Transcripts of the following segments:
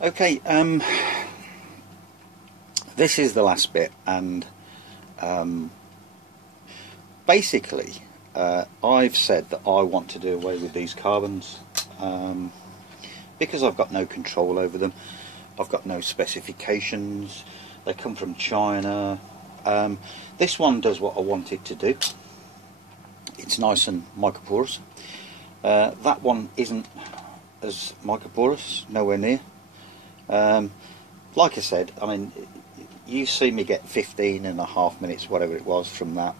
Okay, this is the last bit, and basically I've said that I want to do away with these carbons because I've got no control over them. I've got no specifications. They come from China. This one does what I want it to do. It's nice and microporous. That one isn't as microporous, nowhere near. Like I said, I mean, you see me get 15.5 minutes, whatever it was, from that.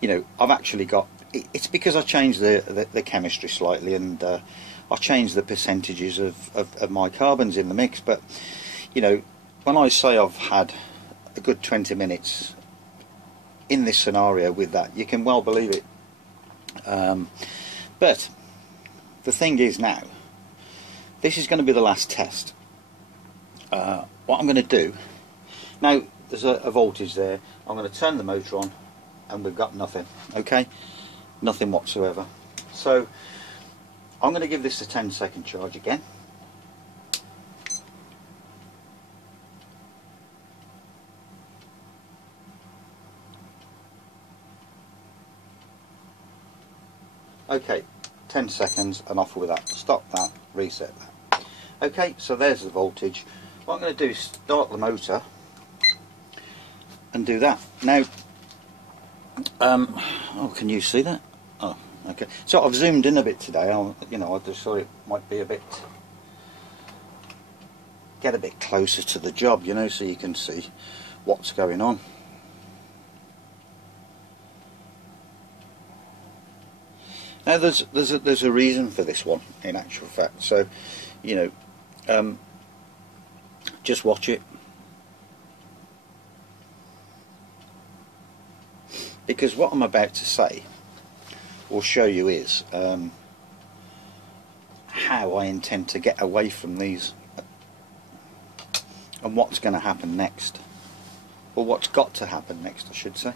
You know, I've actually got, it's because I changed the chemistry slightly, and I changed the percentages of my carbons in the mix. But, you know, when I say I've had a good 20 minutes in this scenario with that, you can well believe it. But the thing is now, this is going to be the last test. What I'm going to do, now there's a voltage there, I'm going to turn the motor on and we've got nothing, okay? Nothing whatsoever. So I'm going to give this a 10-second charge again. Okay, 10 seconds and off with that. Stop that, reset that. Okay, so there's the voltage. What I'm going to do is start the motor and do that. Now, oh, can you see that? Oh, okay. So I've zoomed in a bit today. You know, I just thought it might be get a bit closer to the job, you know, so you can see what's going on. Now there's a reason for this one, in actual fact. So, you know, just watch it, because what I'm about to say will show you is how I intend to get away from these and what's going to happen next, or what's got to happen next, I should say.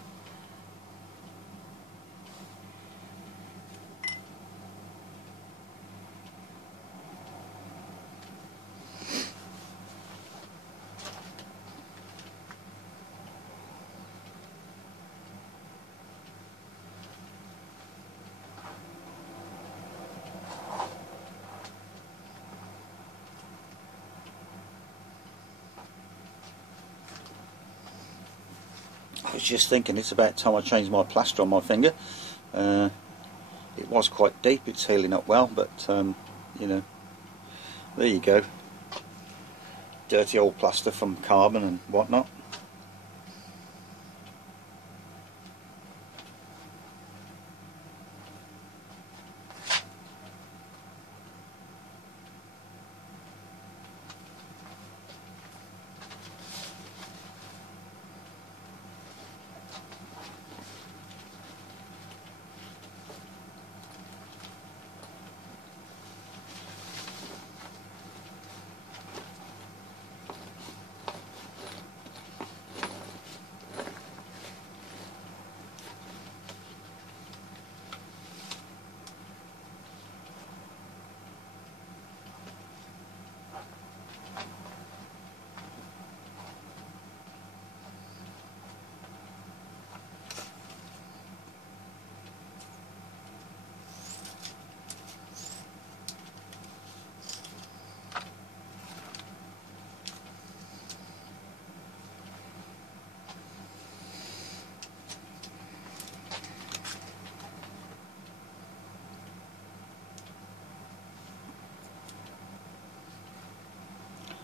I was just thinking it's about time I changed my plaster on my finger. It was quite deep, it's healing up well, but you know, there you go. Dirty old plaster from carbon and whatnot.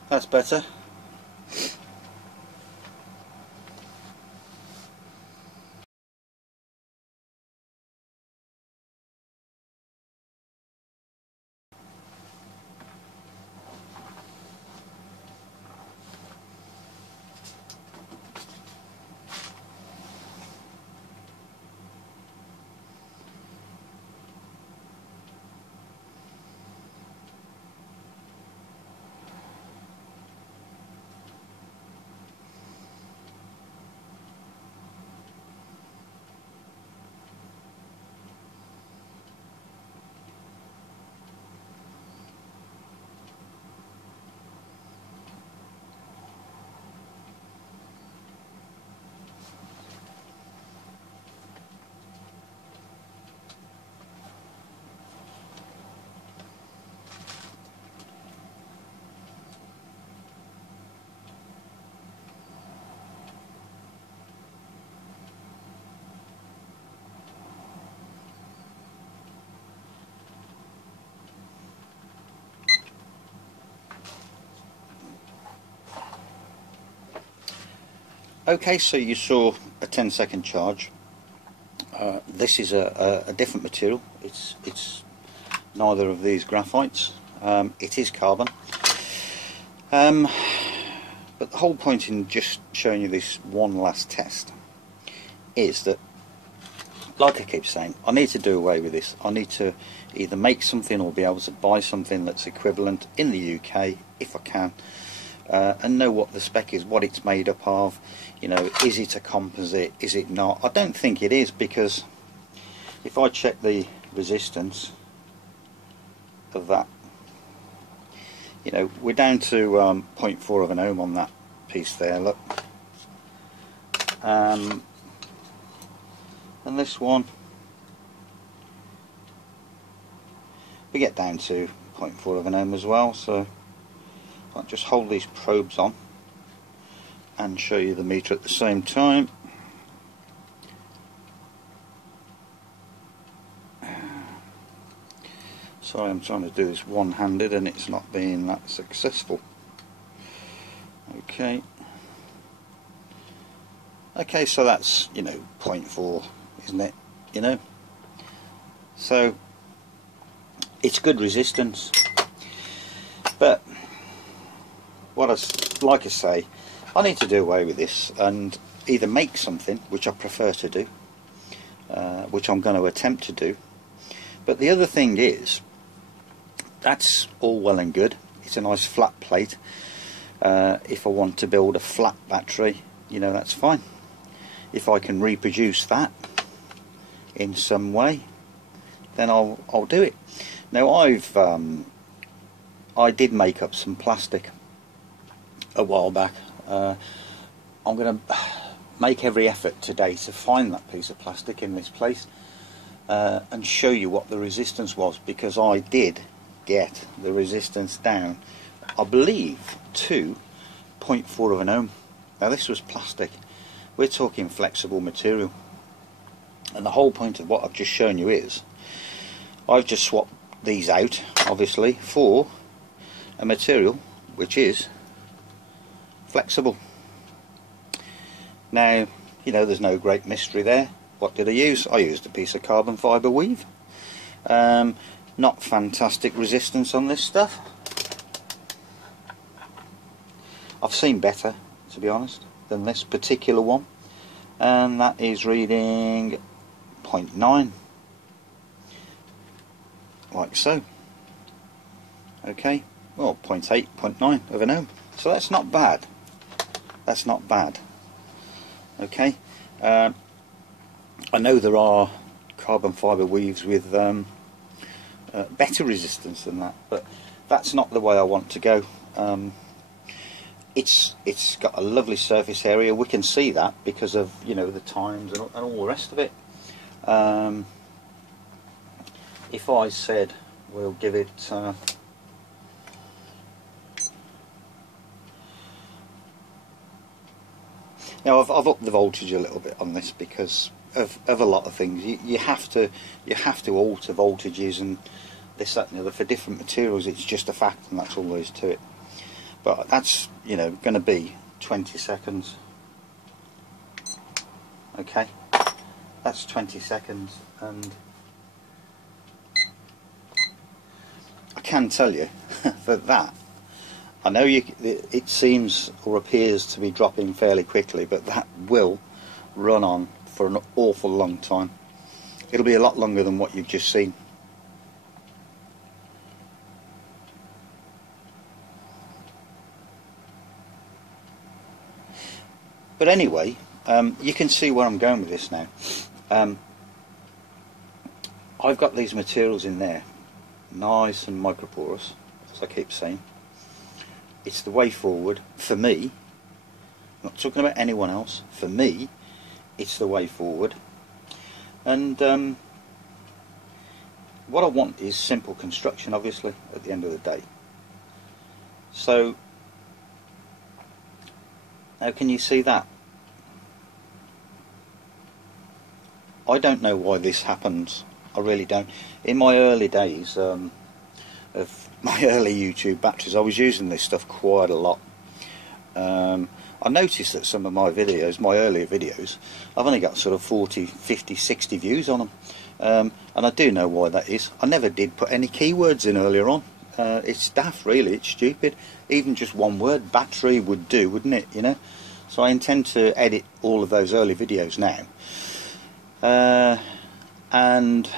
That's better. Okay, so you saw a 10-second charge. This is a different material. It's neither of these graphites. It is carbon. But the whole point in just showing you this one last test is that, like I keep saying, I need to do away with this. I need to either make something or be able to buy something that's equivalent in the UK, if I can, and know what the spec is, what it's made up of. You know, is it a composite, is it not? I don't think it is, because if I check the resistance of that, you know, we're down to 0.4 of an ohm on that piece there, look. And this one, we get down to 0.4 of an ohm as well, so I'll just hold these probes on and show you the meter at the same time. Sorry, I'm trying to do this one-handed and it's not being that successful. Okay. Okay, so that's, you know, 0.4, isn't it? You know? So, it's good resistance. But, like I say, I need to do away with this and either make something, which I prefer to do, which I'm going to attempt to do. But the other thing is, that's all well and good. It's a nice flat plate. If I want to build a flat battery, you know, that's fine. If I can reproduce that in some way, then I'll do it. Now I did make up some plastic a while back. I'm going to make every effort today to find that piece of plastic in this place and show you what the resistance was, because I did get the resistance down, I believe, to 0.4 of an ohm. Now this was plastic. We're talking flexible material, and the whole point of what I've just shown you is I've just swapped these out, obviously, for a material which is flexible. Now, you know, there's no great mystery there. What did I use? I used a piece of carbon fibre weave. Not fantastic resistance on this stuff. I've seen better, to be honest, than this particular one, and that is reading 0.9, like so. Okay, well, 0.8, 0.9 of an ohm, so that's not bad. That's not bad. Okay, I know there are carbon fibre weaves with better resistance than that, but that's not the way I want to go. It's got a lovely surface area. We can see that because of, you know, the times and all the rest of it. If I said we'll give it now I've upped the voltage a little bit on this because of a lot of things. You have to alter voltages and this, that and the other for different materials. It's just a fact, and that's all there is to it. But that's, you know, going to be 20 seconds. Okay, that's 20 seconds, and I can tell you that I know it seems or appears to be dropping fairly quickly, but that will run on for an awful long time. It'll be a lot longer than what you've just seen. But anyway, you can see where I'm going with this now. I've got these materials in there, nice and microporous, as I keep saying. It's the way forward for me. I'm not talking about anyone else. For me, it's the way forward. And what I want is simple construction, obviously, at the end of the day. So, how can you see that? I don't know why this happens. I really don't. In my early days of my early YouTube batteries, I was using this stuff quite a lot. I noticed that some of my videos, my earlier videos, I've only got sort of 40, 50, 60 views on them. And I do know why that is. I never did put any keywords in earlier on. It's daft, really. It's stupid. Even just one word, battery, would do, wouldn't it? You know. So I intend to edit all of those early videos now, and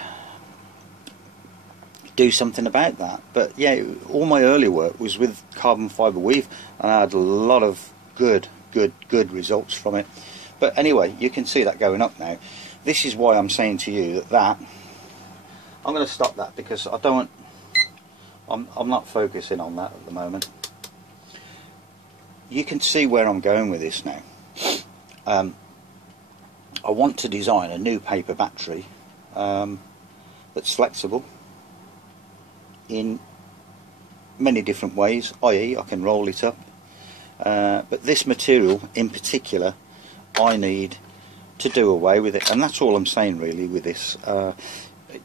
do something about that. But yeah, all my early work was with carbon fibre weave, and I had a lot of good results from it. But anyway, you can see that going up now. This is why I'm saying to you that I'm going to stop that, because I don't want, I'm not focusing on that at the moment. You can see where I'm going with this now. I want to design a new paper battery that's flexible in many different ways, i.e. I can roll it up, but this material in particular I need to do away with it, and that's all I'm saying really with this.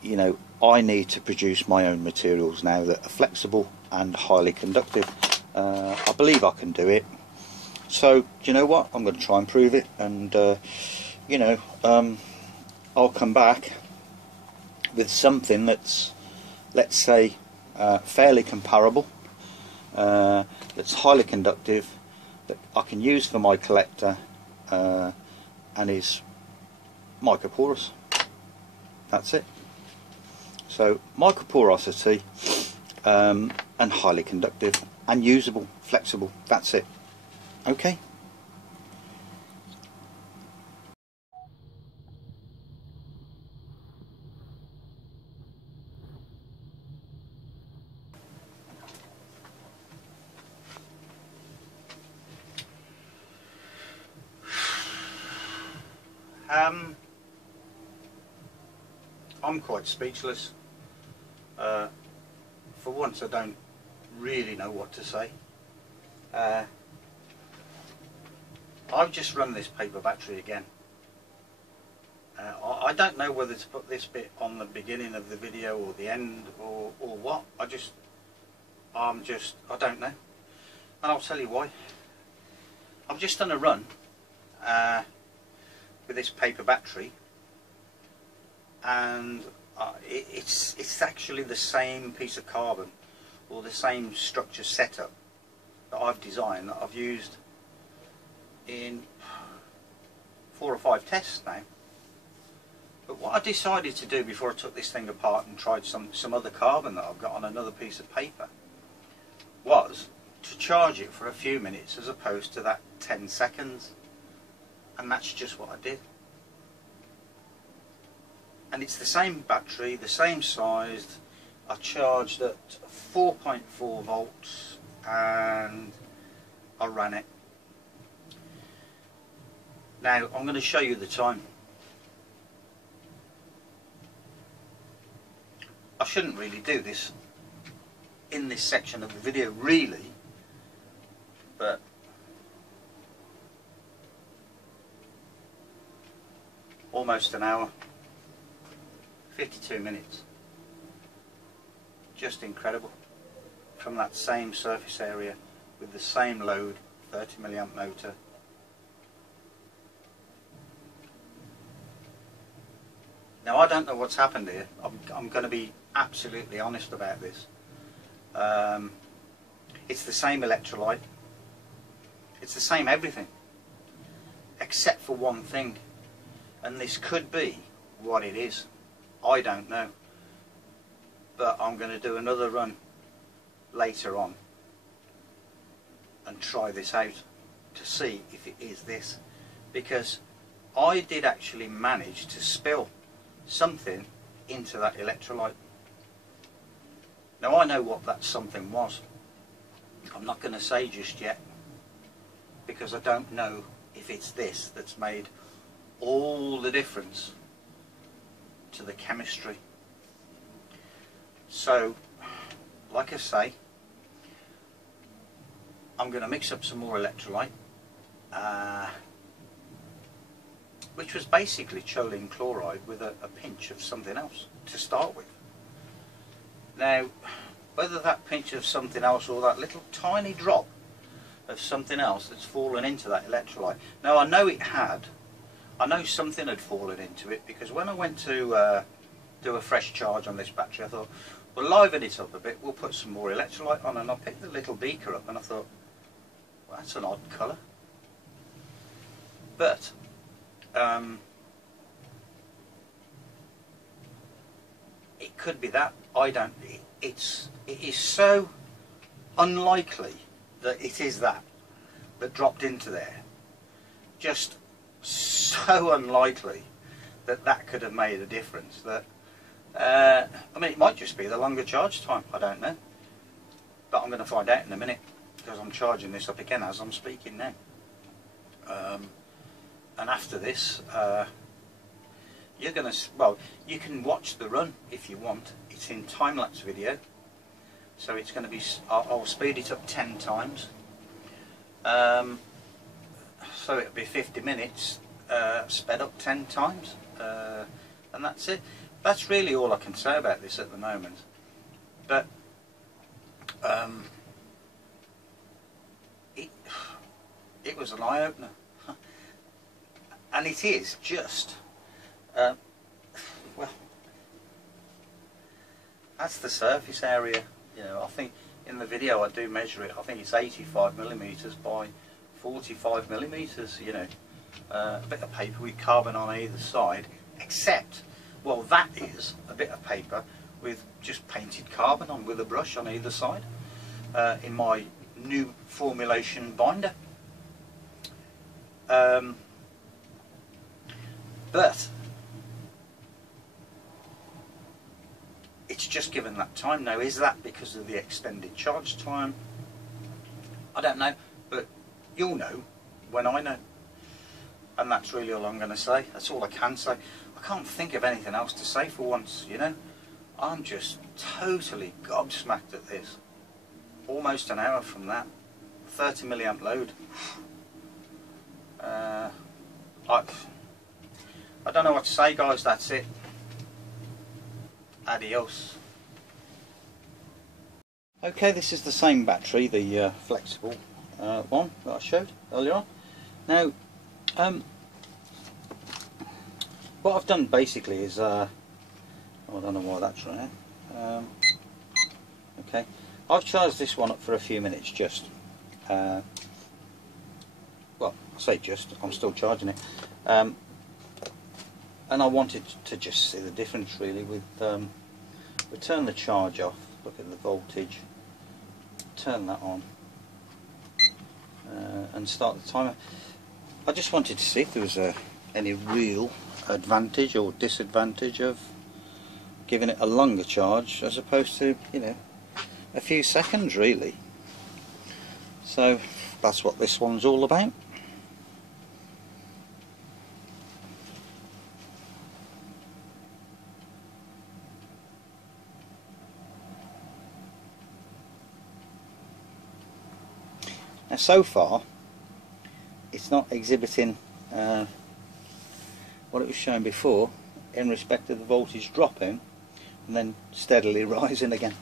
You know, I need to produce my own materials now that are flexible and highly conductive. I believe I can do it, so do you know what, I'm going to try and prove it, and you know, I'll come back with something that's, let's say, fairly comparable, that's highly conductive, that I can use for my collector, and is microporous. That's it. So microporosity, and highly conductive and usable, flexible. That's it. Okay. I'm quite speechless. For once I don't really know what to say. I've just run this paper battery again. I don't know whether to put this bit on the beginning of the video or the end, or what. I don't know. And I'll tell you why. I've just done a run with this paper battery, and it's actually the same piece of carbon, or the same structure setup that I've designed, that I've used in 4 or 5 tests now. But what I decided to do before I took this thing apart and tried some other carbon that I've got on another piece of paper was to charge it for a few minutes as opposed to that 10 seconds. And that's just what I did. And it's the same battery, the same size. I charged at 4.4 volts and I ran it. Now I'm going to show you the time. I shouldn't really do this in this section of the video really, but almost an hour, 52 minutes, just incredible, from that same surface area with the same load, 30 milliamp motor. Now I don't know what's happened here. I'm going to be absolutely honest about this. It's the same electrolyte, it's the same everything, except for one thing, and this could be what it is. I don't know, but I'm going to do another run later on and try this out to see if it is this, because I did actually manage to spill something into that electrolyte. Now I know what that something was. I'm not going to say just yet, because I don't know if it's this that's made all the difference to the chemistry. So, like I say, I'm going to mix up some more electrolyte, which was basically choline chloride with a pinch of something else to start with. Now, whether that pinch of something else or that little tiny drop of something else that's fallen into that electrolyte. Now I know it had. I know something had fallen into it, because when I went to do a fresh charge on this battery, I thought, we'll liven it up a bit, we'll put some more electrolyte on, and I picked the little beaker up and I thought, well, that's an odd colour. But it could be that. I don't. It is so unlikely that it is that dropped into there. Just so unlikely that could have made a difference. That I mean, it might just be the longer charge time. I don't know, but I'm going to find out in a minute, because I'm charging this up again as I'm speaking now. And after this, you're going to, well, you can watch the run if you want. It's in time-lapse video, so it's going to be, I'll speed it up 10 times. So it'll be 50 minutes sped up 10 times, and that's it. That's really all I can say about this at the moment. But it was an eye-opener. And it is just, well, that's the surface area. You know, I think in the video I do measure it. I think it's 85mm by 45mm. You know, a bit of paper with carbon on either side, except, well, that is a bit of paper with just painted carbon on with a brush on either side, in my new formulation binder. But it's just given that time. Now, is that because of the extended charge time? I don't know, but you'll know when I know. And that's really all I'm going to say. That's all I can say. I can't think of anything else to say for once, you know. I'm just totally gobsmacked at this. Almost an hour from that. 30 milliamp load. I don't know what to say, guys. That's it. Adios. Okay, this is the same battery, the flexible one that I showed earlier on. Now, what I've done basically is, I don't know why that's running. Okay, I've charged this one up for a few minutes just. Well, I say just, I'm still charging it. And I wanted to just see the difference really with, we turn the charge off, look at the voltage, turn that on, and start the timer. I just wanted to see if there was any real advantage or disadvantage of giving it a longer charge as opposed to, you know, a few seconds really. So that's what this one's all about. Now, so far it's not exhibiting what it was showing before in respect of the voltage dropping and then steadily rising again.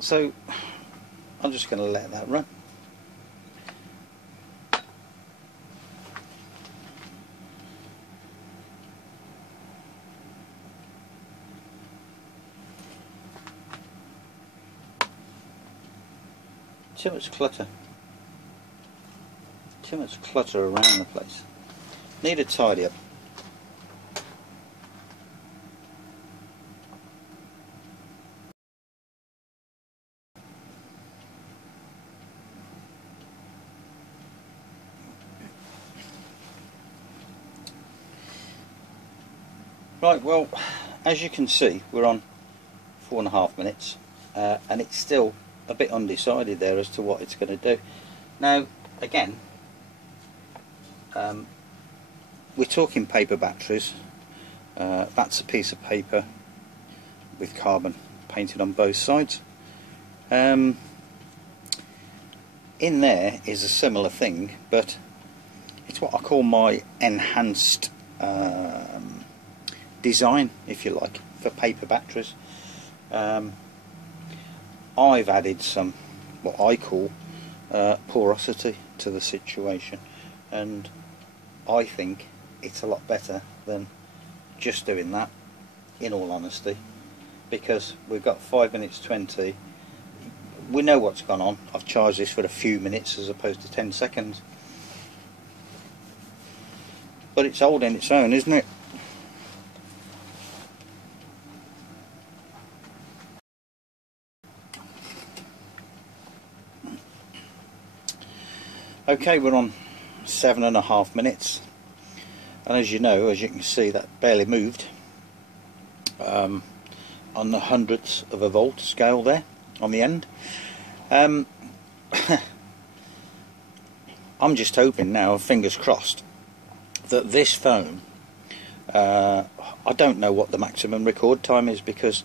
So I'm just going to let that run. Too much clutter. Too much clutter around the place. Need a tidy up. Right, well, as you can see, we're on 4.5 minutes, and it's still a bit undecided there as to what it's going to do. Now, again, we're talking paper batteries. That's a piece of paper with carbon painted on both sides. In there is a similar thing, but it's what I call my enhanced design, if you like, for paper batteries. I've added some, what I call, porosity to the situation, and I think it's a lot better than just doing that, in all honesty, because we've got 5 minutes 20. We know what's gone on. I've charged this for a few minutes as opposed to 10 seconds, but it's holding its own, isn't it? Okay, we're on 7.5 minutes, and as you know, as you can see, that barely moved on the hundredths of a volt scale there on the end. I'm just hoping now, fingers crossed, that this phone, I don't know what the maximum record time is, because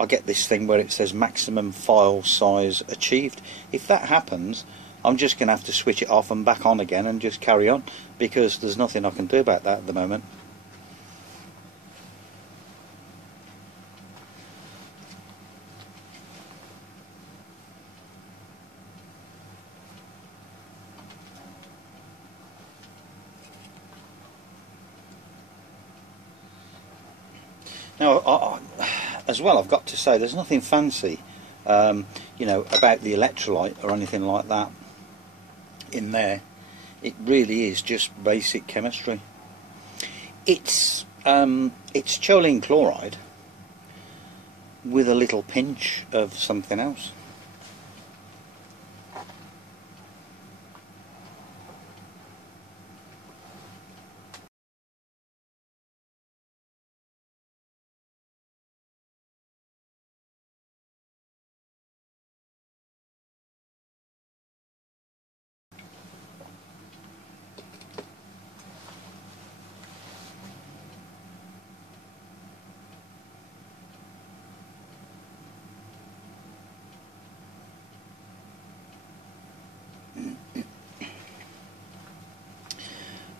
I get this thing where it says maximum file size achieved. If that happens, I'm just going to have to switch it off and back on again and just carry on, because there's nothing I can do about that at the moment. Now, as well, I've got to say, there's nothing fancy, you know, about the electrolyte or anything like that in there. It really is just basic chemistry. It's choline chloride with a little pinch of something else.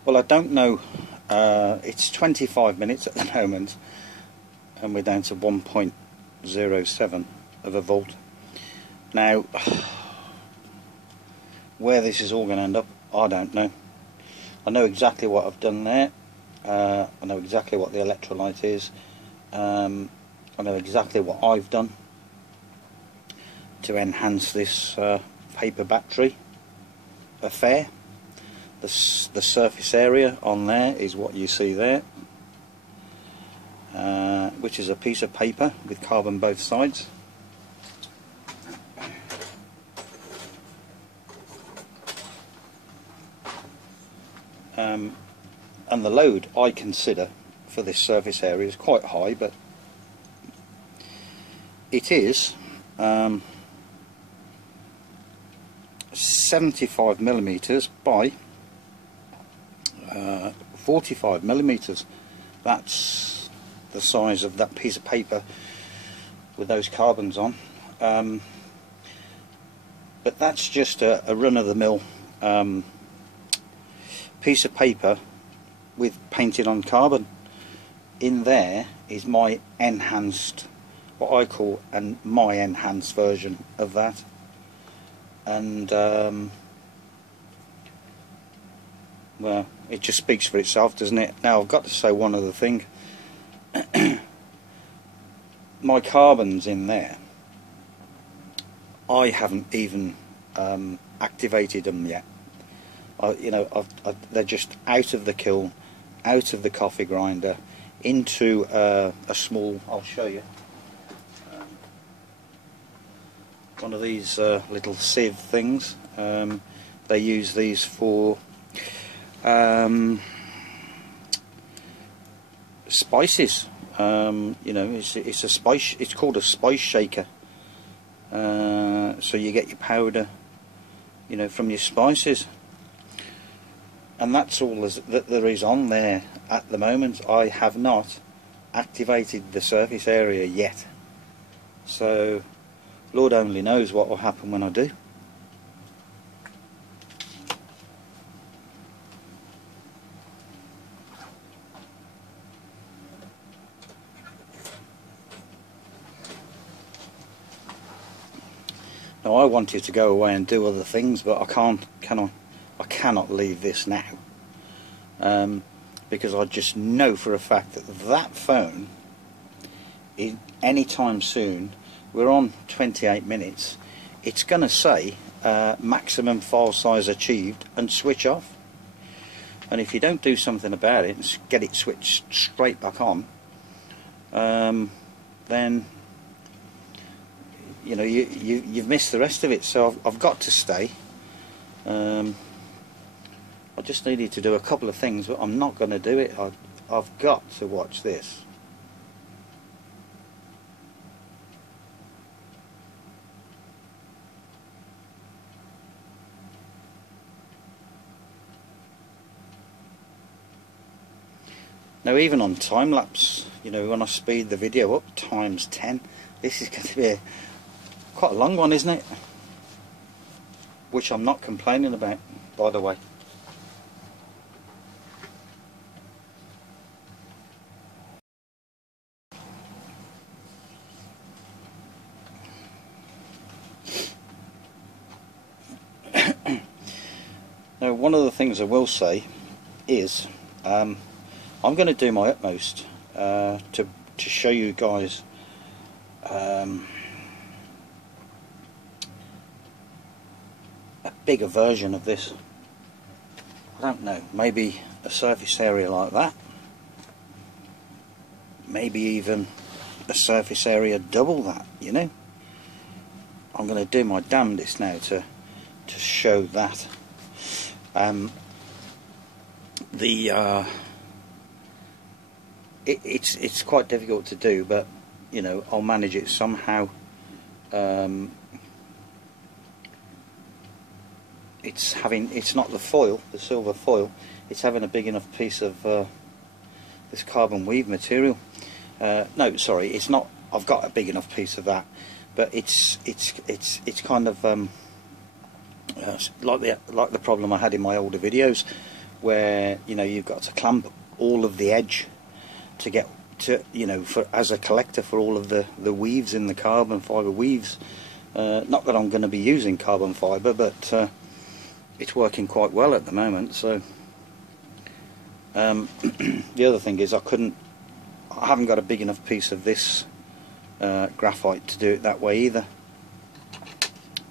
Well, I don't know, it's 25 minutes at the moment, and we're down to 1.07 of a volt. Now, where this is all going to end up, I don't know. I know exactly what I've done there. I know exactly what the electrolyte is. I know exactly what I've done to enhance this paper battery affair. The surface area on there is what you see there, which is a piece of paper with carbon both sides. And the load, I consider, for this surface area is quite high, but it is 75 millimeters by 45 millimeters. That's the size of that piece of paper with those carbons on. But that's just a run-of-the-mill piece of paper with painted on carbon. In there is my enhanced, what I call my enhanced version of that. And well, it just speaks for itself, doesn't it? Now, I've got to say one other thing. My carbons in there, I haven't even activated them yet. You know, they're just out of the kiln, out of the coffee grinder, into a small, I'll show you, one of these little sieve things. They use these for spices. You know, it's a spice. It's called a spice shaker. So you get your powder, you know, from your spices, and that's all that there is on there at the moment. I have not activated the surface area yet, so Lord only knows what will happen when I do. Now I wanted to go away and do other things, but I can't, can I? I cannot leave this now, because I just know for a fact that that phone, any time soon, we're on 28 minutes, it's going to say maximum file size achieved and switch off. And if you don't do something about it and get it switched straight back on, then you know you've missed the rest of it. So I've got to stay. I just needed to do a couple of things, but I'm not going to do it. I've got to watch this. Now even on time lapse, you know, when I speed the video up times 10, this is going to be quite a long one, isn't it? Which I'm not complaining about, by the way. Now one of the things I will say is I'm going to do my utmost to show you guys a bigger version of this. I don't know, maybe a surface area like that, maybe even a surface area double that, you know. I'm going to do my damnedest now to show that. It's quite difficult to do, but you know, I'll manage it somehow. It's not the foil, the silver foil. It's having a big enough piece of this carbon weave material. No, sorry, it's not. I've got a big enough piece of that, but it's kind of like the problem I had in my older videos, where you know you've got to clamp all of the edge to get to, you know, as a collector for all of the weaves in the carbon fibre weaves. Not that I'm going to be using carbon fibre, but it's working quite well at the moment. So the other thing is I haven't got a big enough piece of this graphite to do it that way either.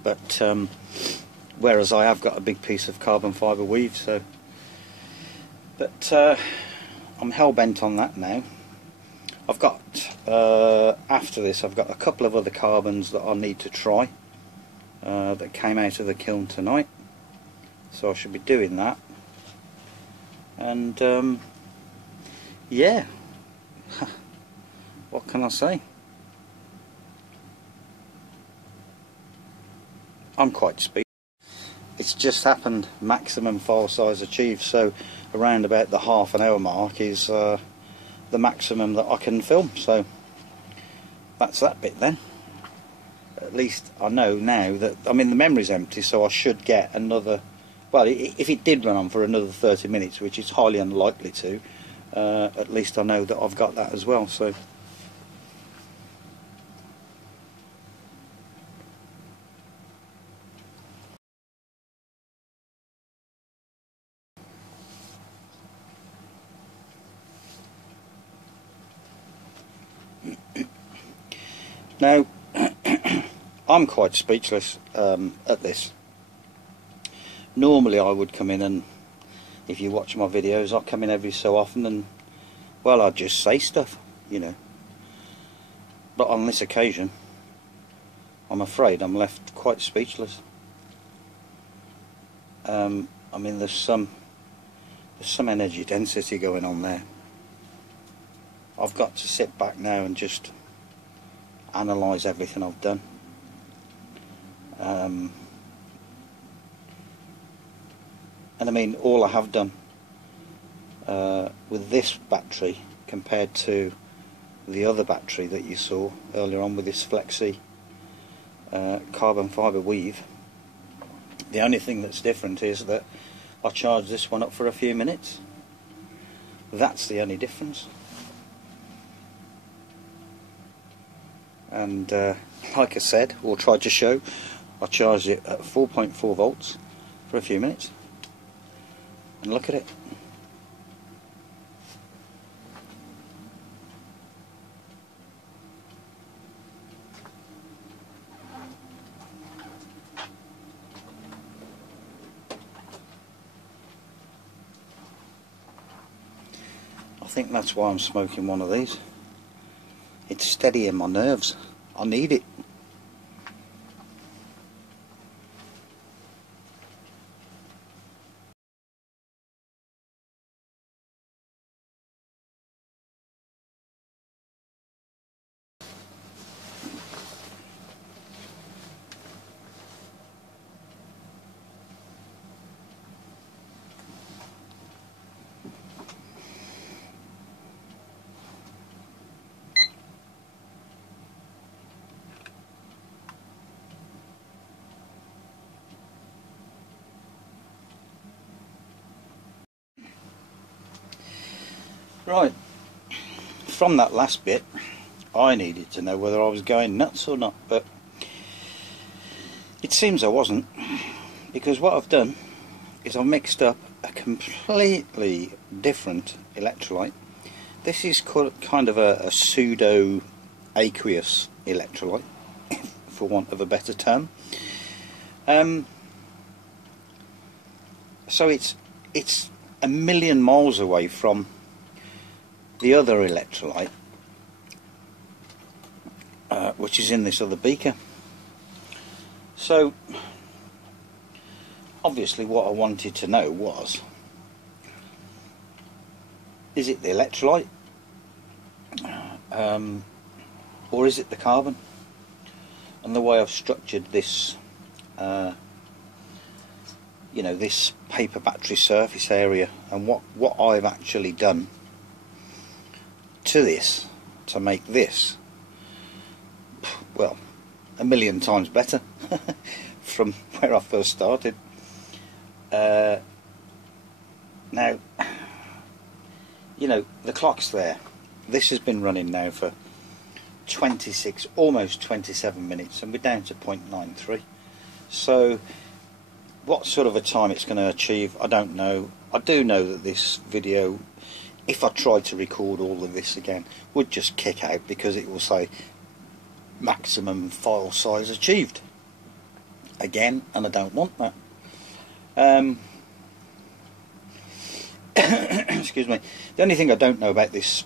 But whereas I have got a big piece of carbon fibre weave, so. But I'm hell bent on that now. I've got after this I've got a couple of other carbons that I need to try that came out of the kiln tonight, so I should be doing that. And yeah, what can I say? I'm quite speedy. It's just happened, maximum file size achieved, so around about the half an hour mark is the maximum that I can film. So that's that bit then. At least I know now that, I mean, the memory's empty, so I should get another, well, if it did run on for another 30 minutes, which is highly unlikely to, at least I know that I've got that as well. So now, I'm quite speechless at this. Normally I would come in and, if you watch my videos, I come in every so often and, well, I'd just say stuff, you know. But on this occasion, I'm afraid I'm left quite speechless. I mean, there's some energy density going on there. I've got to sit back now and just analyse everything I've done. And I mean, all I have done with this battery compared to the other battery that you saw earlier on with this flexi carbon fibre weave, the only thing that's different is that I charged this one up for a few minutes. That's the only difference. And like I said, or tried to show, I charged it at 4.4 volts for a few minutes, and look at it. I think that's why I'm smoking one of these. It's steadying my nerves. I need it. Right, from that last bit, I needed to know whether I was going nuts or not, but it seems I wasn't, because what I've done is I've mixed up a completely different electrolyte. This is kind of a pseudo aqueous electrolyte, for want of a better term. So it's a million miles away from the other electrolyte, which is in this other beaker. So obviously what I wanted to know was, is it the electrolyte, or is it the carbon? And the way I've structured this, you know, this paper battery surface area, and what I've actually done to this to make this, well, a million times better from where I first started. Now, you know, the clock's there. This has been running now for 26, almost 27 minutes, and we're down to 0.93. So what sort of a time it's going to achieve, I don't know. I do know that this video, if I tried to record all of this again, would just kick out, because it will say maximum file size achieved again, and I don't want that. Excuse me. The only thing I don't know about this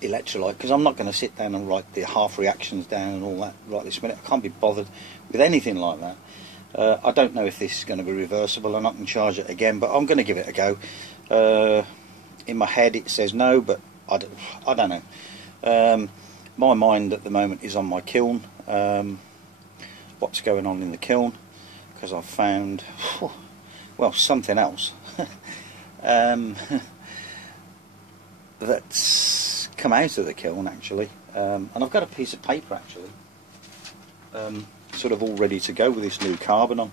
electrolyte, because I'm not going to sit down and write the half reactions down and all that right this minute. I can't be bothered with anything like that. I don't know if this is going to be reversible and I can charge it again, but I'm going to give it a go. In my head it says no, but I don't know. My mind at the moment is on my kiln, what's going on in the kiln, because I've found, well, something else that's come out of the kiln actually, and I've got a piece of paper actually, sort of all ready to go with this new carbon on,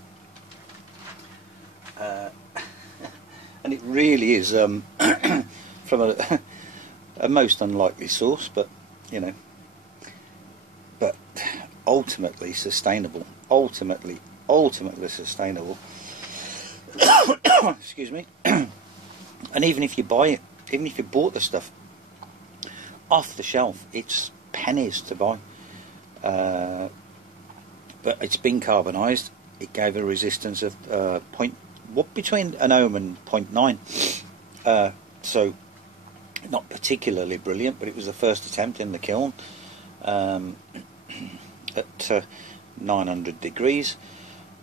and it really is from a most unlikely source, but you know, but ultimately sustainable, ultimately sustainable. Excuse me. And even if you buy it, even if you bought the stuff off the shelf, it's pennies to buy. But it's been carbonised. It gave a resistance of between an ohm and 0.9. So not particularly brilliant, but it was the first attempt in the kiln at 900 degrees,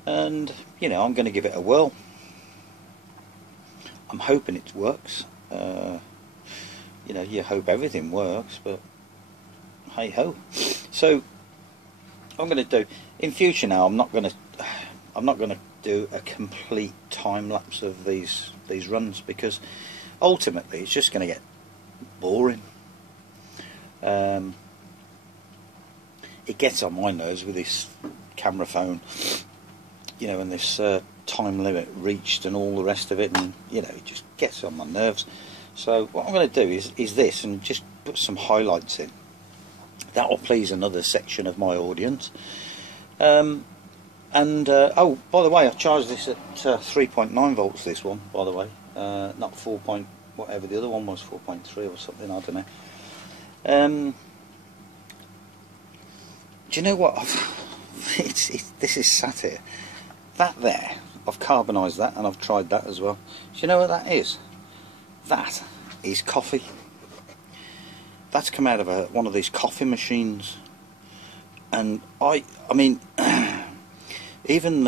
and you know, I'm going to give it a whirl. I'm hoping it works. You know, you hope everything works, but hey ho. So I'm going to do in future now. I'm not going to do a complete time lapse of these runs, because ultimately it's just going to get boring. It gets on my nerves with this camera phone, you know, and this time limit reached and all the rest of it, and you know, it just gets on my nerves. So what I'm going to do is this, and just put some highlights in. That will please another section of my audience, and And oh, by the way, I charged this at 3.9 volts. This one, by the way, not 4 point whatever the other one was, 4.3 or something. I don't know. Do you know what? This is sat here. That there, I've carbonised that, and I've tried that as well. Do you know what that is? That is coffee. That's come out of one of these coffee machines. And I mean, even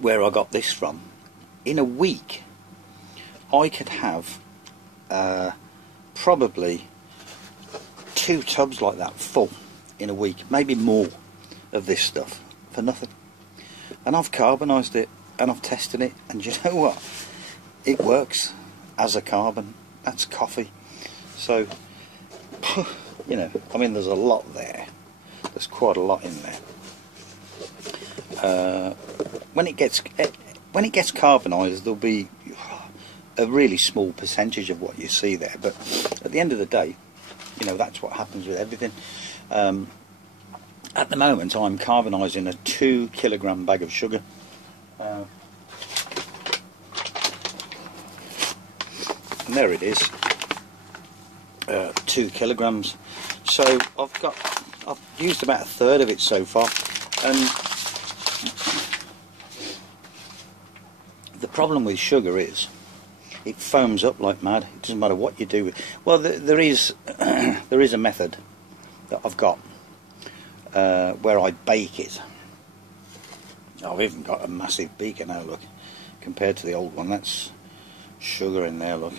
where I got this from, in a week, I could have probably 2 tubs like that full in a week, maybe more, of this stuff for nothing. And I've carbonised it, and I've tested it, and you know what? It works as a carbon. That's coffee. So, you know, I mean, there's a lot there. There's quite a lot in there. When it gets carbonised, there'll be a really small percentage of what you see there. But at the end of the day, you know, that's what happens with everything. At the moment, I'm carbonising a 2 kilogram bag of sugar. And there it is, 2 kilograms. So I've used about 1/3 of it so far, and the problem with sugar is it foams up like mad. It doesn't matter what you do with. Well, there is a method that I've got where I bake it. I've even got a massive beaker now. Look, compared to the old one, that's sugar in there. Look,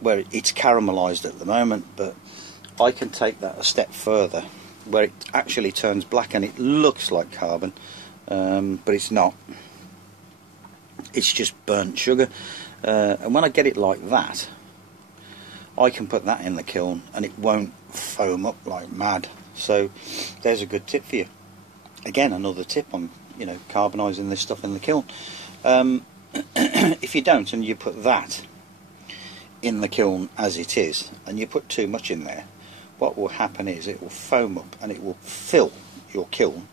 where it's caramelised at the moment, but I can take that a step further, where it actually turns black and it looks like carbon, but it's not. It's just burnt sugar, and when I get it like that, I can put that in the kiln and it won't foam up like mad. So there's a good tip for you. Again, another tip on, you know, carbonising this stuff in the kiln. If you don't, and you put that in the kiln as it is, and you put too much in there, what will happen is it will foam up and it will fill your kiln,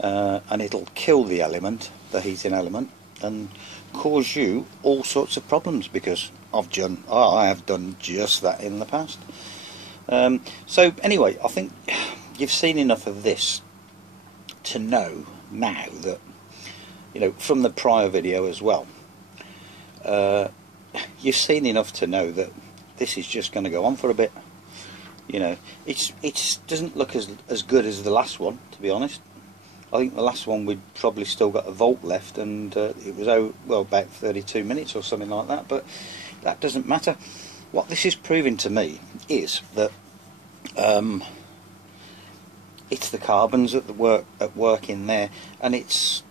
and it'll kill the element, the heating element, and cause you all sorts of problems, because I have done just that in the past. So anyway, I think you've seen enough of this to know now that, you know, from the prior video as well, you've seen enough to know that this is just going to go on for a bit. You know, it doesn't look as good as the last one, to be honest. I think the last one we'd probably still got a volt left, and it was about 32 minutes or something like that, but that doesn't matter. What this is proving to me is that it's the carbons at work in there, and it's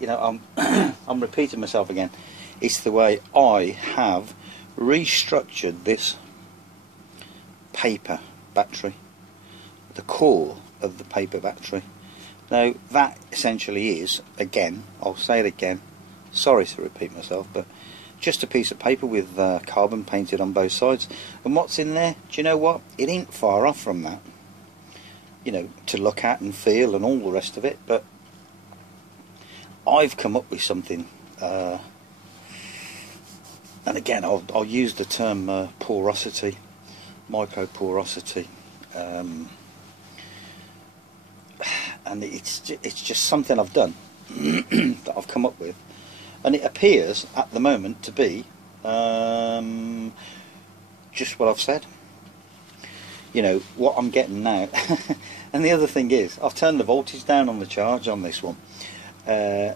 you know, I'm repeating myself again. It's the way I have restructured this paper battery, the core of the paper battery. Now that essentially is, again, I'll say it again, sorry to repeat myself, but just a piece of paper with carbon painted on both sides. And what's in there, do you know what? It ain't far off from that, you know, to look at and feel and all the rest of it. But I've come up with something, and again, I'll use the term porosity, micro porosity, and it's just something I've done that I've come up with. And it appears at the moment to be just what I've said. You know, what I'm getting now. And the other thing is, I've turned the voltage down on the charge on this one. I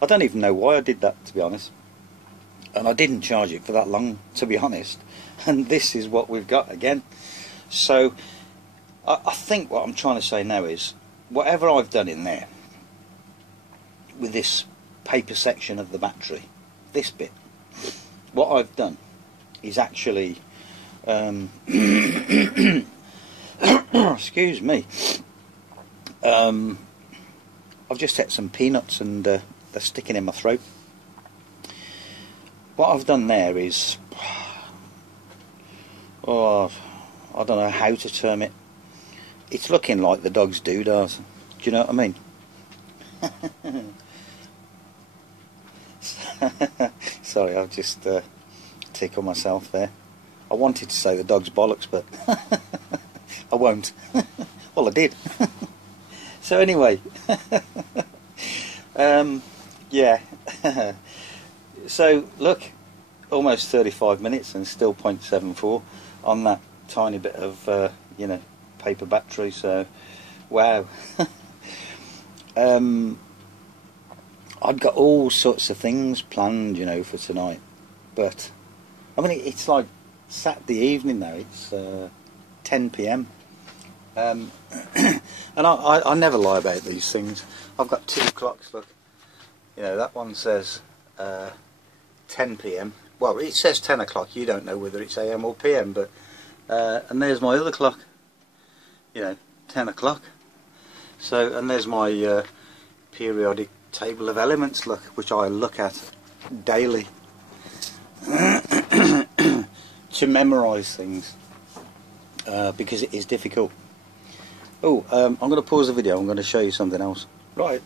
don't even know why I did that, to be honest. And I didn't charge it for that long, to be honest. And this is what we've got again. So, I think what I'm trying to say now is, whatever I've done in there, with this paper section of the battery, this bit, what I've done is actually excuse me, I've just had some peanuts and they're sticking in my throat. What I've done there is, I don't know how to term it. it's looking like the dog's doodahs. Do you know what I mean? Sorry, I've just tickled myself there. I wanted to say the dog's bollocks, but I won't. Well, I did. So anyway, yeah. So look, almost 35 minutes and still 0.74 on that tiny bit of you know, paper battery. So wow. I'd got all sorts of things planned, you know, for tonight, but I mean it's like Saturday evening now. It's 10 p.m. And I never lie about these things. I've got 2 clocks. Look, you know, that one says 10 p.m. Well, it says 10 o'clock. You don't know whether it's AM or PM, but and there's my other clock. You know, 10 o'clock. So, and there's my periodic table of elements, look, which I look at daily to memorise things because it is difficult. Oh, I'm going to pause the video. I'm going to show you something else. Right,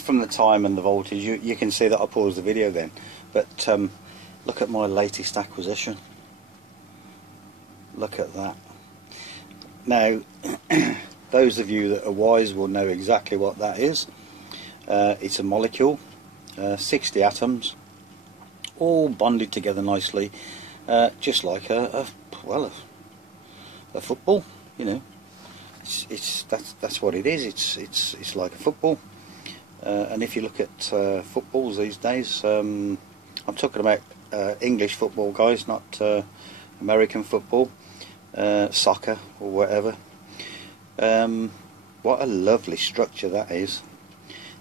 from the time and the voltage, you can see that I paused the video then. But look at my latest acquisition. Look at that. Now, those of you that are wise will know exactly what that is. It's a molecule, 60 atoms, all bonded together nicely, just like a football. You know, that's what it is. It's like a football. And if you look at footballs these days, I'm talking about English football, guys, not American football, soccer or whatever. What a lovely structure that is.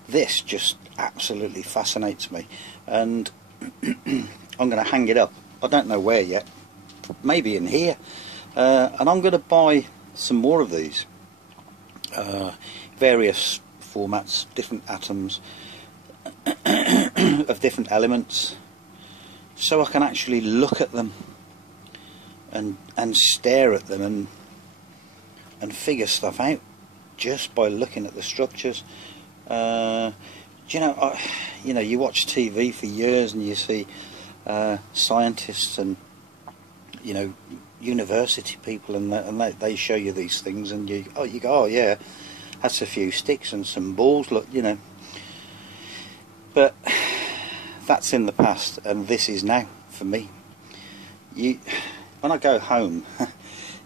This just absolutely fascinates me, and I'm going to hang it up. I don't know where yet, maybe in here, and I'm going to buy some more of these, various formats, different atoms of different elements, so I can actually look at them and stare at them and figure stuff out just by looking at the structures. You know, you watch TV for years and you see scientists and, you know, university people, and they show you these things, and you go, oh yeah, that's a few sticks and some balls, look, you know. But that's in the past, and this is now for me. When I go home,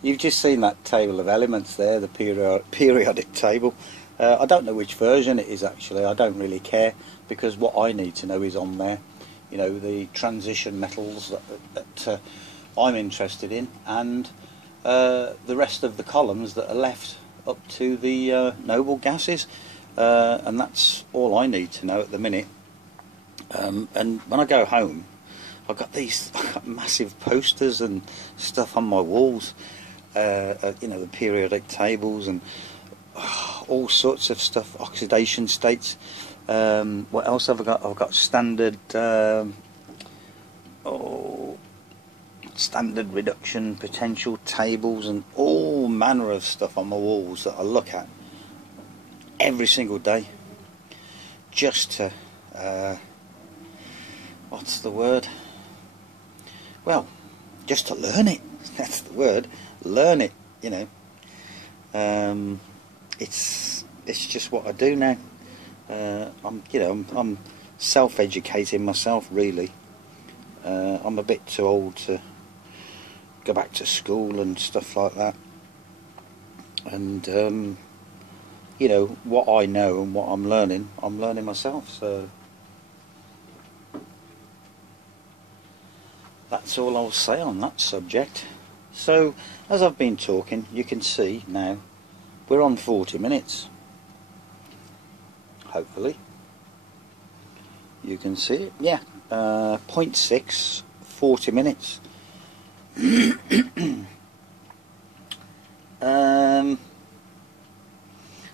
you've just seen that table of elements there, the periodic table. I don't know which version it is actually. I don't really care, because what I need to know is on there. You know, the transition metals that I'm interested in, and the rest of the columns that are left up to the noble gases, and that's all I need to know at the minute. And when I go home, I've got massive posters and stuff on my walls. You know, the periodic tables and all sorts of stuff, oxidation states. What else have I got? I've got standard standard reduction potential tables and all manner of stuff on my walls that I look at every single day, just to what's the word? Well, just to learn it. That's the word. Learn it. You know. It's just what I do now. I'm self-educating myself, really. I'm a bit too old to go back to school and stuff like that. And you know, what I know and what I'm learning myself. So that's all I'll say on that subject. So as I've been talking, you can see now we're on 40 minutes. Hopefully you can see it. Yeah, 0.6, 40 minutes.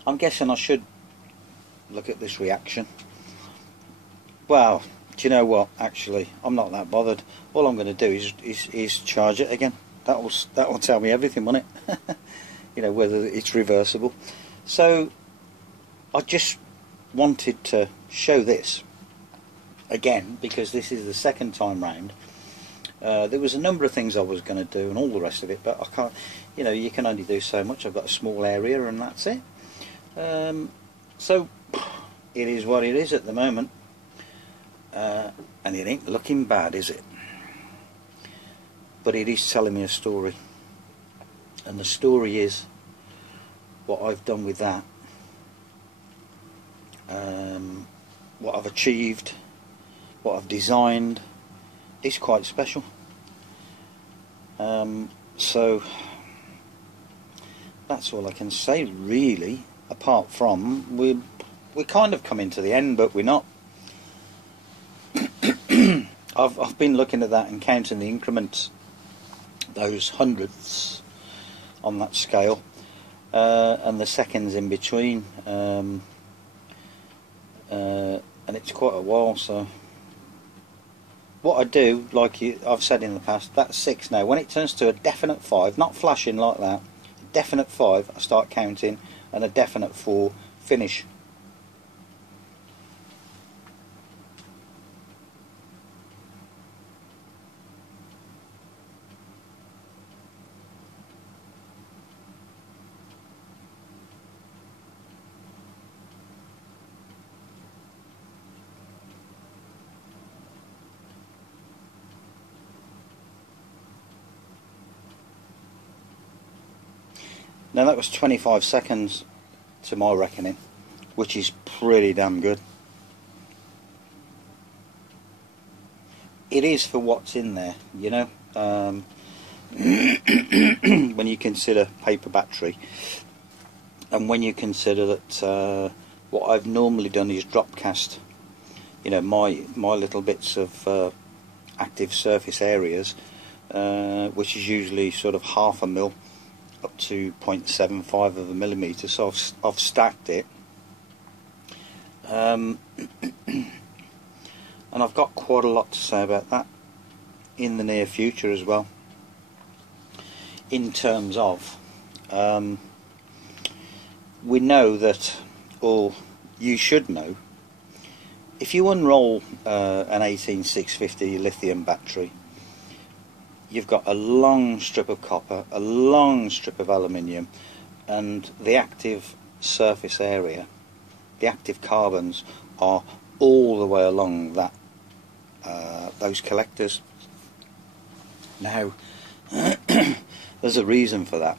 I'm guessing I should look at this reaction. Well, do you know what? Actually, I'm not that bothered. All I'm going to do is charge it again. That will tell me everything, won't it? you know, whether it's reversible. So I just wanted to show this again, because this is the second time round. There was a number of things I was going to do and all the rest of it, but I can't, you know, you can only do so much. I've got a small area and that's it. So it is what it is at the moment, and it ain't looking bad, is it? But it is telling me a story, and the story is what I've done with that, what I've achieved, what I've designed is quite special. So that's all I can say really, apart from we're kind of coming to the end, but we're not. I've been looking at that and counting the increments, those hundredths on that scale, and the seconds in between, and it's quite a while. So what I do, like I've said in the past, that's 6 now. When it turns to a definite 5, not flashing like that, a definite 5, I start counting, and a definite 4, finish. Now that was 25 seconds to my reckoning, which is pretty damn good. It is for what's in there, you know. When you consider paper battery, and when you consider that what I've normally done is drop cast, you know, my little bits of active surface areas, which is usually sort of 1/2 mil up to 0.75 of a millimetre, so I've stacked it, and I've got quite a lot to say about that in the near future as well, in terms of we know that, or you should know, if you unroll an 18650 lithium battery, you've got a long strip of copper, a long strip of aluminium, and the active surface area, the active carbons, are all the way along that those collectors. Now there's a reason for that,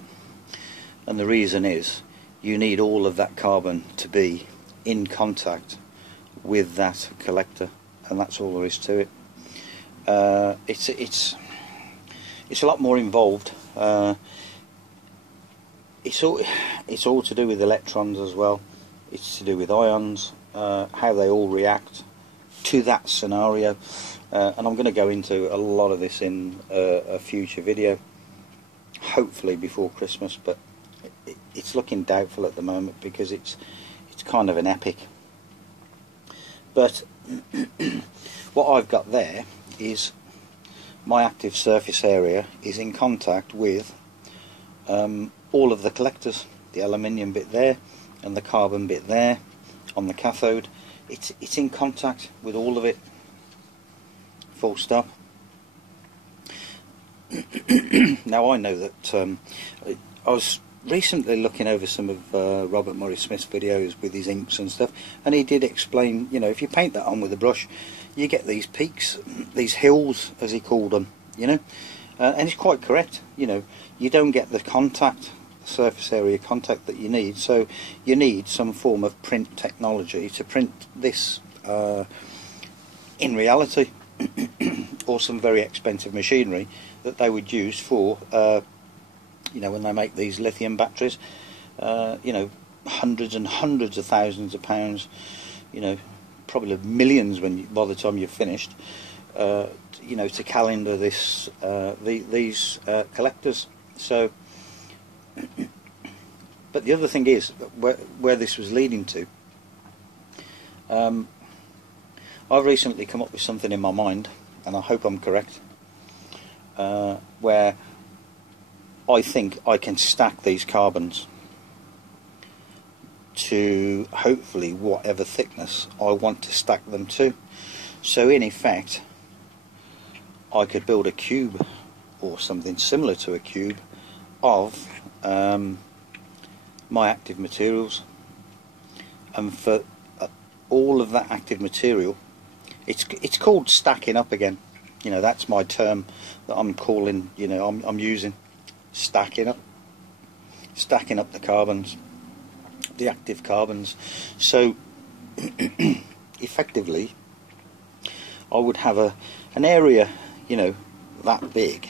and the reason is you need all of that carbon to be in contact with that collector, and that's all there is to it. It's a lot more involved. It's all to do with electrons as well. It's to do with ions, how they all react to that scenario, and I'm going to go into a lot of this in a future video, hopefully before Christmas, but it's looking doubtful at the moment because it's kind of an epic. But what I've got there is my active surface area is in contact with all of the collectors, the aluminium bit there and the carbon bit there on the cathode. It's in contact with all of it, full stop. Now I know that I was recently looking over some of Robert Murray Smith's videos with his inks and stuff, and he did explain, you know, if you paint that on with a brush, you get these peaks, these hills as he called them, you know, and it's quite correct. You know, you don't get the contact, surface area contact that you need, so you need some form of print technology to print this in reality, or some very expensive machinery that they would use for you know, when they make these lithium batteries, you know, hundreds and hundreds of thousands of pounds, you know, probably millions by the time you've finished, you know, to calendar this these collectors. So but the other thing is where this was leading to, I've recently come up with something in my mind, and I hope I'm correct, where I think I can stack these carbons to hopefully whatever thickness I want to stack them to. So in effect, I could build a cube or something similar to a cube of my active materials, and for all of that active material, it's called stacking up again. You know, that's my term that I'm calling, you know, I'm using stacking up the carbons, the active carbons. So effectively I would have an area, you know, that big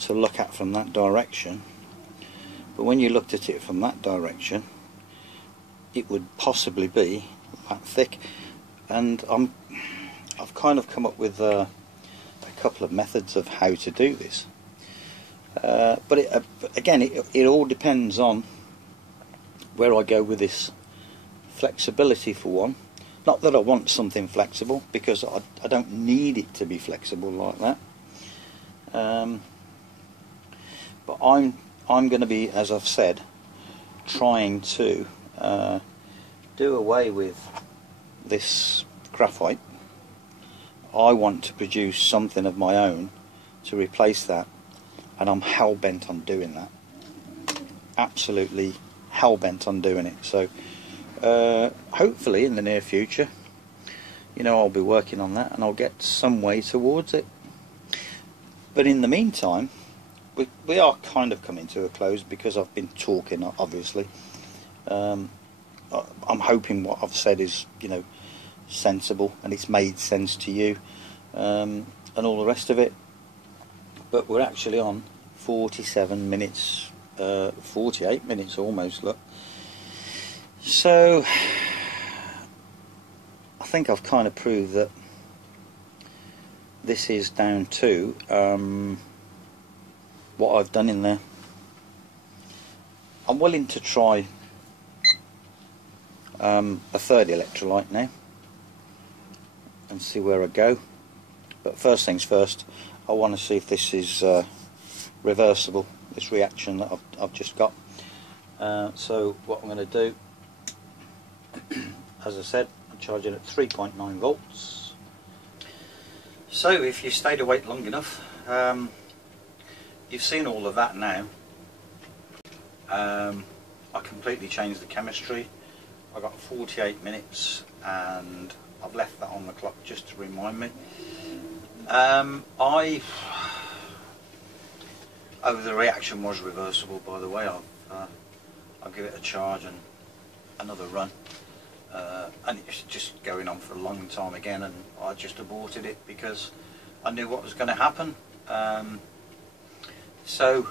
to look at from that direction, but when you looked at it from that direction it would possibly be that thick. And I've kind of come up with a couple of methods of how to do this, but again it all depends on where I go with this flexibility, for one. Not that I want something flexible, because I don't need it to be flexible like that, but I'm going to be, as I've said, trying to do away with this graphite. I want to produce something of my own to replace that, and I'm hell-bent on doing that. Absolutely hell-bent on doing it. So hopefully in the near future, you know, I'll be working on that and I'll get some way towards it. But in the meantime, we are kind of coming to a close, because I've been talking, obviously. I'm hoping what I've said is, you know, sensible and it's made sense to you, and all the rest of it. But we're actually on 47 minutes, 48 minutes almost, look. So I think I've kind of proved that this is down to what I've done in there. I'm willing to try a third electrolyte now and see where I go, but first things first, I want to see if this is reversible, this reaction that I've just got. So what I'm going to do, as I said, I'm charging at 3.9 volts. So if you stayed awake long enough, you've seen all of that now. I completely changed the chemistry. I got 48 minutes and I've left that on the clock just to remind me. Oh, the reaction was reversible, by the way. I'll give it a charge and another run, and it's just going on for a long time again, and I just aborted it because I knew what was going to happen. So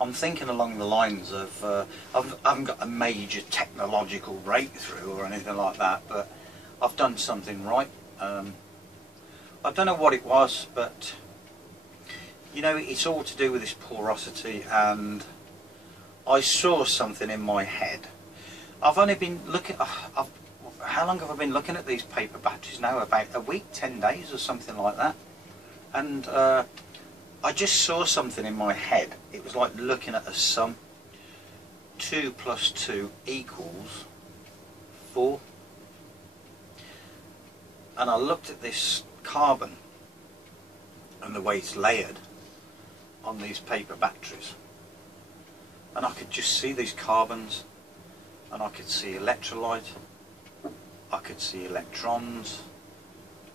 I'm thinking along the lines of, I haven't got a major technological breakthrough or anything like that, but I've done something right. I don't know what it was, but you know, it's all to do with this porosity, and I saw something in my head. I've only been looking, how long have I been looking at these paper batteries now? About a week, 10 days or something like that. And I just saw something in my head. It was like looking at a sum. 2 plus 2 equals 4. And I looked at this carbon and the way it's layered on these paper batteries, and I could just see these carbons, and I could see electrolyte, I could see electrons,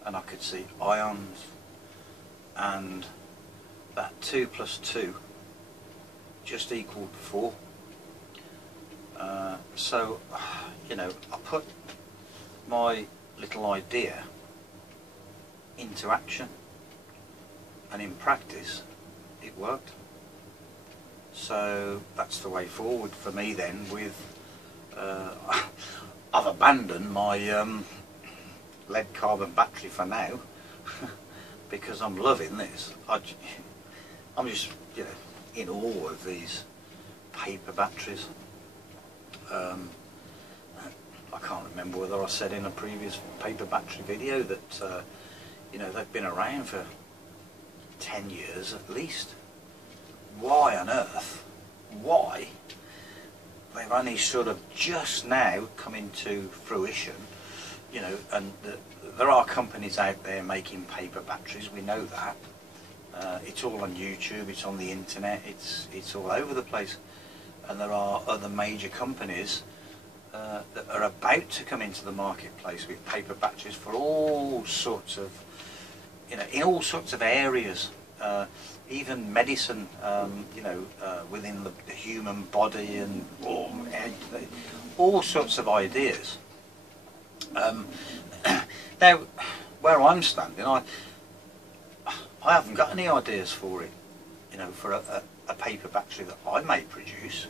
and I could see ions, and that 2 plus 2 just equaled 4. So, you know, I put my little idea into action, and in practice it worked. So that's the way forward for me then. With I've abandoned my lead carbon battery for now because I'm loving this. I'm just, you know, in awe of these paper batteries. I can't remember whether I said in a previous paper battery video that you know, they've been around for 10 years at least. why on earth, why they've only sort of just now come into fruition, you know, and there are companies out there making paper batteries, we know that. It's all on YouTube, it's on the internet, it's all over the place. And there are other major companies that are about to come into the marketplace with paper batteries for all sorts of, you know, in all sorts of areas, even medicine, you know, within the human body, and all sorts of ideas. Now, where I'm standing, I haven't got any ideas for it, you know, for a paper battery that I may produce.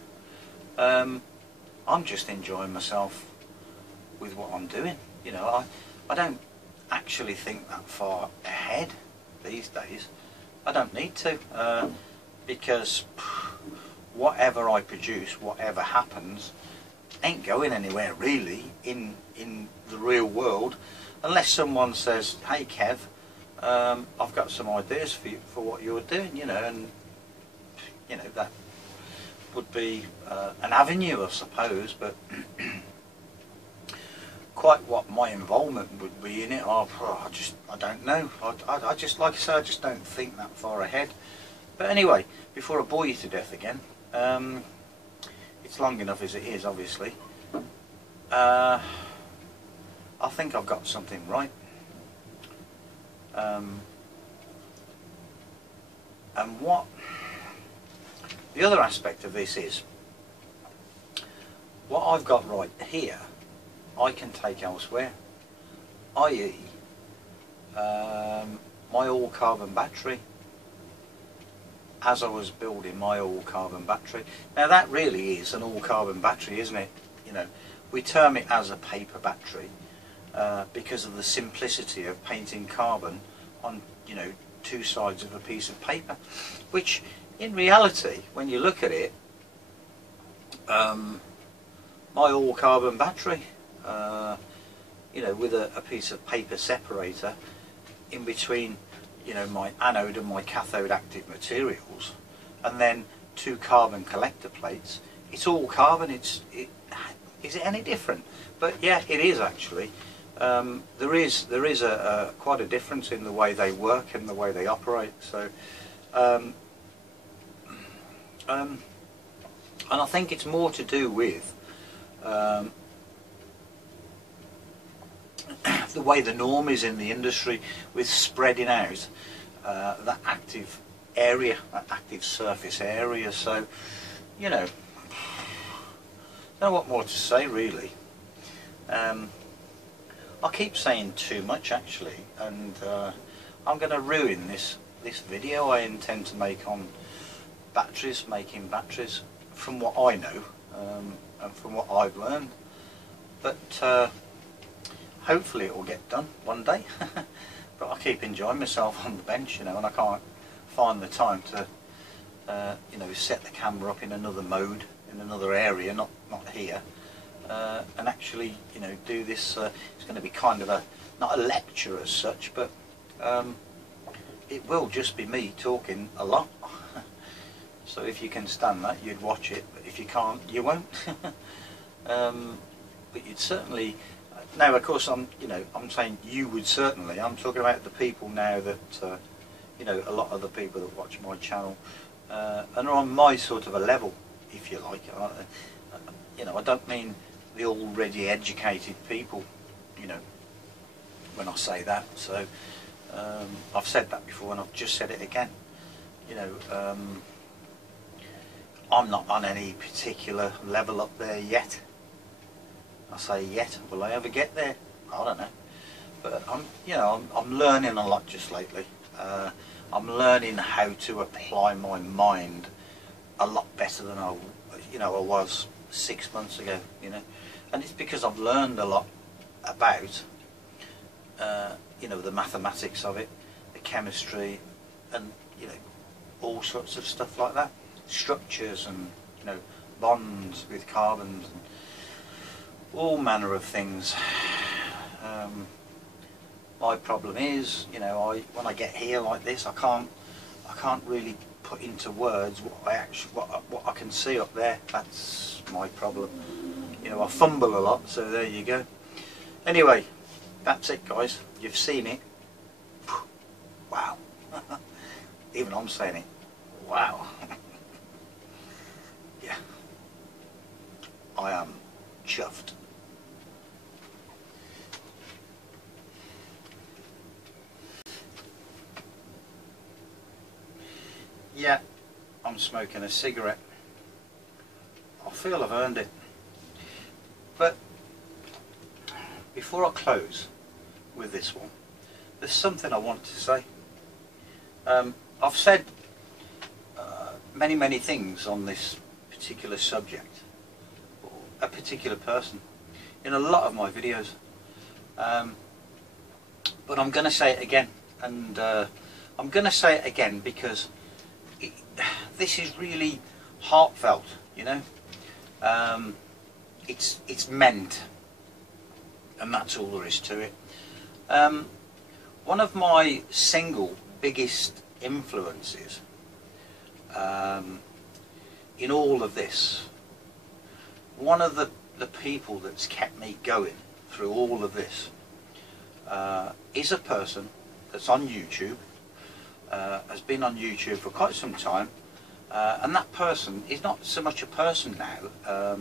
I'm just enjoying myself with what I'm doing. You know, I don't actually think that far ahead these days. I don't need to, because whatever I produce, whatever happens, ain't going anywhere really in the real world, unless someone says, "Hey Kev, I've got some ideas for you for what you're doing," you know, and you know that would be an avenue, I suppose, but quite what my involvement would be in it, I don't know. I just, like I say, I just don't think that far ahead. But anyway, before I bore you to death again, it's long enough as it is, obviously. I think I've got something right. And what the other aspect of this is, what I've got right here, I can take elsewhere, i.e. my all-carbon battery. As I was building my all-carbon battery, now that really is an all-carbon battery, isn't it? You know, we term it as a paper battery because of the simplicity of painting carbon on, you know, two sides of a piece of paper, which in reality, when you look at it, my all-carbon battery, you know, with a piece of paper separator in between, you know, my anode and my cathode active materials, and then two carbon collector plates, it's all carbon. Is it any different? But yeah, it is actually. There is quite a difference in the way they work and the way they operate. So. And I think it's more to do with the way the norm is in the industry, with spreading out that active area, that active surface area. So, you know, I don't know what more to say really. I keep saying too much actually, and I'm going to ruin this video I intend to make on batteries, making batteries, from what I know and from what I've learned. But hopefully it will get done one day. But I keep enjoying myself on the bench, you know, and I can't find the time to you know, set the camera up in another mode, in another area, not here, and actually, you know, do this. It's going to be kind of not a lecture as such, but it will just be me talking a lot. So if you can stand that, you'd watch it, but if you can't, you won't. But you'd certainly. Now, of course, I'm saying you would certainly. I'm talking about the people now that, you know, a lot of the people that watch my channel and are on my sort of a level, if you like. You know, I don't mean the already educated people, you know, when I say that. So I've said that before, and I've just said it again. You know, I'm not on any particular level up there yet. I say yet. Will I ever get there? I don't know. But I'm learning a lot just lately. I'm learning how to apply my mind a lot better than I was 6 months ago. You know, and it's because I've learned a lot about you know, the mathematics of it, the chemistry, and you know, all sorts of stuff like that, structures, and you know, bonds with carbons, and all manner of things. My problem is, you know, when I get here like this, I can't really put into words what I can see up there. That's my problem. You know, I fumble a lot, so there you go. Anyway, that's it, guys. You've seen it. Wow. Even I'm saying it. Wow. Yeah. I am chuffed. Yeah, I'm smoking a cigarette. I feel I've earned it. But before I close with this one, there's something I want to say. I've said many things on this particular subject, or a particular person, in a lot of my videos. But I'm going to say it again, and I'm going to say it again because this is really heartfelt, you know. It's meant, and that's all there is to it. One of my single biggest influences in all of this, one of the people that's kept me going through all of this is a person that's on YouTube, has been on YouTube for quite some time, and that person is not so much a person now,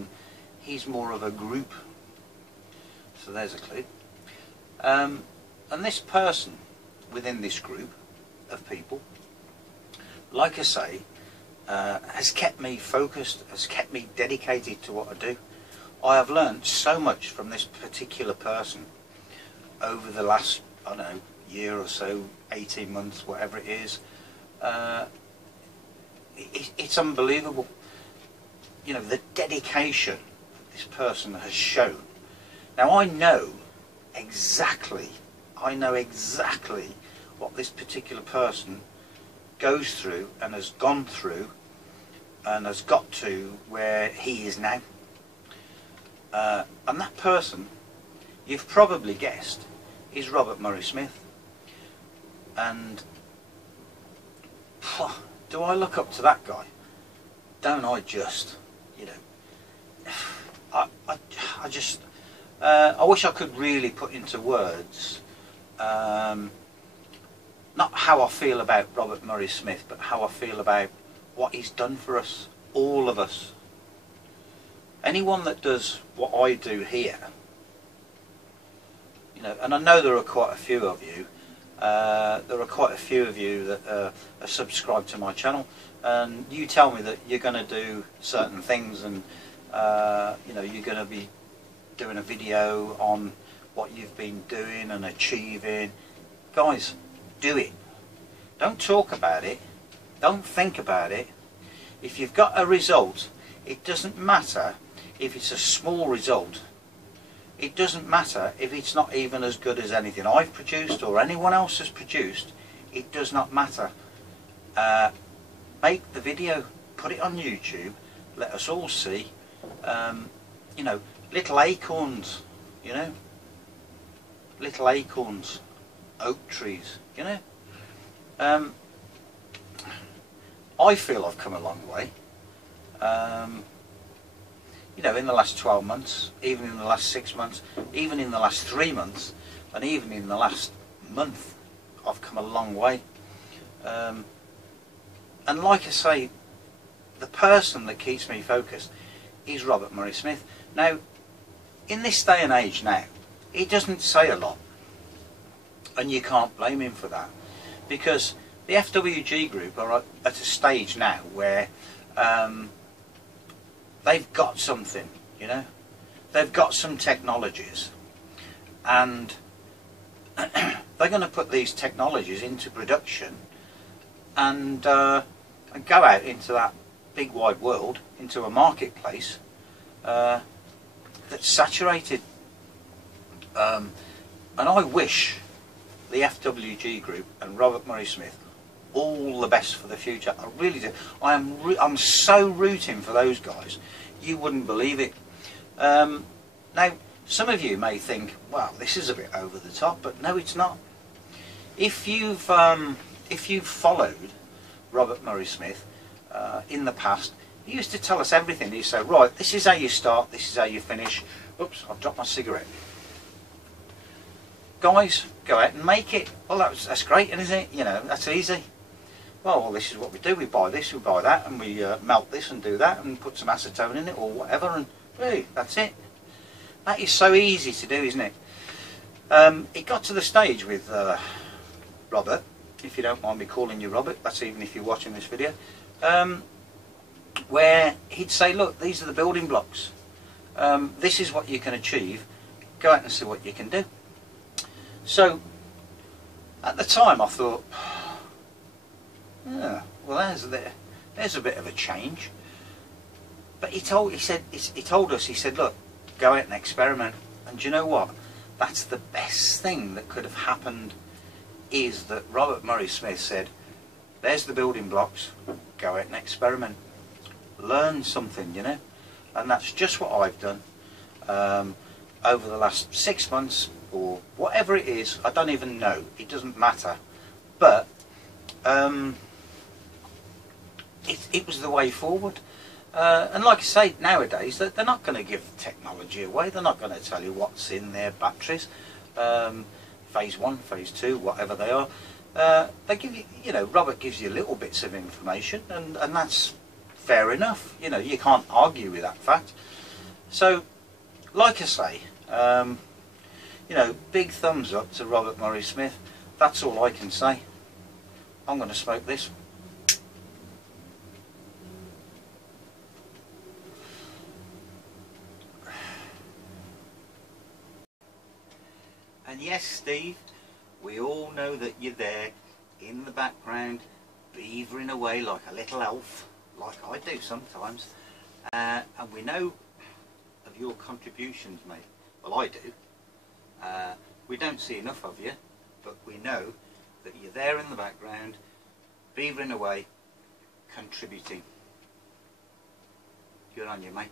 he's more of a group. So there's a clue. And this person within this group of people, like I say, has kept me focused, has kept me dedicated to what I do. I have learned so much from this particular person over the last, I don't know, year or so, 18 months, whatever it is. It's unbelievable. You know, the dedication that this person has shown. Now I know exactly what this particular person goes through and has gone through and has got to where he is now. And that person, you've probably guessed, is Robert Murray Smith. And do I look up to that guy? Don't I just, you know, I just, I wish I could really put into words, not how I feel about Robert Murray Smith, but how I feel about what he's done for us, all of us. Anyone that does what I do here, you know, and I know there are quite a few of you, that are subscribed to my channel, and you tell me that you're going to do certain things, and you know, you're going to be doing a video on what you've been doing and achieving. Guys, do it. Don't talk about it. Don't think about it. If you've got a result, it doesn't matter if it's a small result. It doesn't matter if it's not even as good as anything I've produced or anyone else has produced. It does not matter. Make the video, put it on YouTube, let us all see. You know, little acorns, you know, little acorns, oak trees, you know. I feel I've come a long way. You know, in the last 12 months, even in the last 6 months, even in the last 3 months, and even in the last month, I've come a long way. And like I say, the person that keeps me focused is Robert Murray Smith. Now, in this day and age now, he doesn't say a lot, and you can't blame him for that, because the FWG group are at a stage now where they've got something, you know, they've got some technologies, and they're going to put these technologies into production and go out into that big wide world, into a marketplace that's saturated. And I wish the FWG group and Robert Murray Smith all the best for the future. I really do. I'm so rooting for those guys. You wouldn't believe it. Now, some of you may think, well, this is a bit over the top, but no, it's not. If you've followed Robert Murray Smith, in the past, he used to tell us everything. He'd say, right, this is how you start, this is how you finish. Oops, I've dropped my cigarette. Guys, go out and make it. Well, that's great, isn't it? You know, that's easy. Well, this is what we do. We buy this, we buy that, and we melt this and do that, and put some acetone in it or whatever, and hey, that's it. That is so easy to do, isn't it? It got to the stage with Robert, if you don't mind me calling you Robert, that's even if you're watching this video, where he'd say, look, these are the building blocks. This is what you can achieve. Go out and see what you can do. So, at the time I thought, yeah, well, there's a bit of a change. But he told us, he said, look, go out and experiment. And do you know what? That's the best thing that could have happened, is that Robert Murray Smith said, there's the building blocks, go out and experiment. Learn something, you know. And that's just what I've done over the last 6 months, or whatever it is. I don't even know, it doesn't matter, but it was the way forward. And like I say, nowadays they're not going to give technology away. They're not going to tell you what's in their batteries, phase 1, phase 2, whatever they are. They give you, you know, Robert gives you little bits of information, and that's fair enough. You know, you can't argue with that fact. So, like I say, you know, big thumbs up to Robert Murray Smith. That's all I can say. I'm going to smoke this. And yes, Steve, we all know that you're there in the background, beavering away like a little elf, like I do sometimes. And we know of your contributions, mate. Well, I do. We don't see enough of you, but we know that you're there in the background, beavering away, contributing. Good on you, mate.